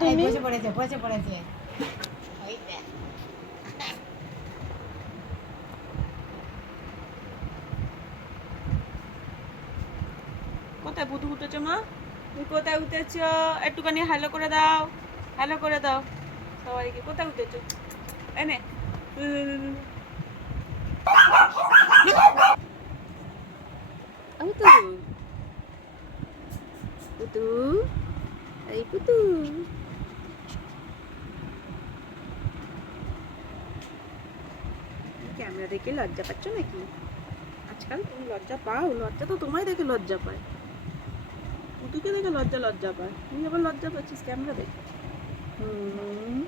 তুমি বসে পড়েছে বসে পড়েছে। কোথায় পুতু উঠেছো মা? তুমি কোথায় উঠেছো? একটুখানি হ্যালো করে দাও, হ্যালো করে দাও সবাইকে। কোথায় উঠেছো? এনে পুতু পুতু, এই পুতু। ক্যামেরা দেখে লজ্জা পাচ্ছ নাকি? আজকাল তুমি লজ্জা পাও? লজ্জা তো তোমায় দেখে লজ্জা পায়, পুতুকে দেখে লজ্জা পায়। তুমি আবার লজ্জা পাচ্ছিস ক্যামেরা দেখে? হুম,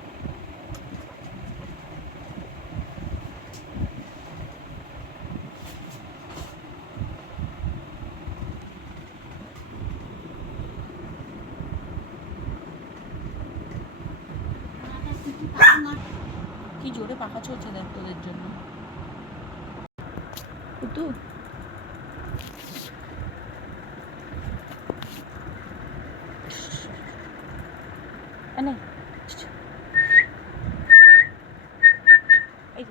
কি জোরে পাখা চলছে দেখ তোদের জন্য পুতু। এনে এই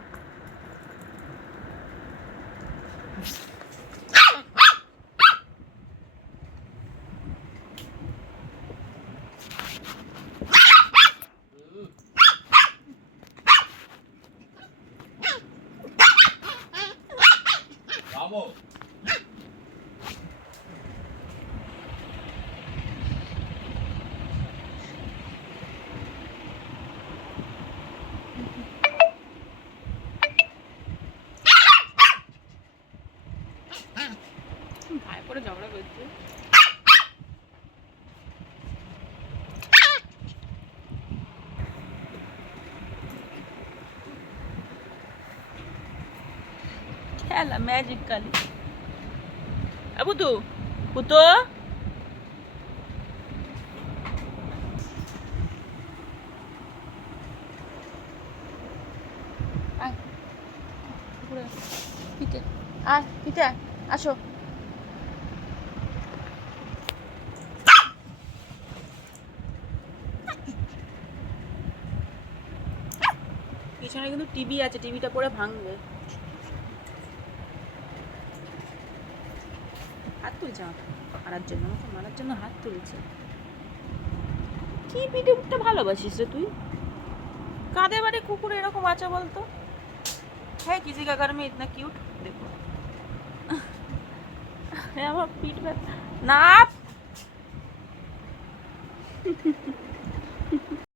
ভাই করে ঝগড়া করছে। খেলা ম্যাজিক কালি। পুতু পুতু, আয় পিঠে, আয় পিঠে আসো। পিছনে কিন্তু টিভি আছে, টিভিটা পরে ভাঙবে। হাত তুলছে আমাকে মারার জন্য, আমাকে মারার জন্য হাত তুলছে। কি পিঠে উঠতে ভালোবাসিস রে তুই? কাঁদে বাড়ি কুকুর এরকম আছে বলতো? হ্যাঁ কিসি কা ঘর মে ইতনা কিউট দেখো। আমার পিঠ ব্যথা না।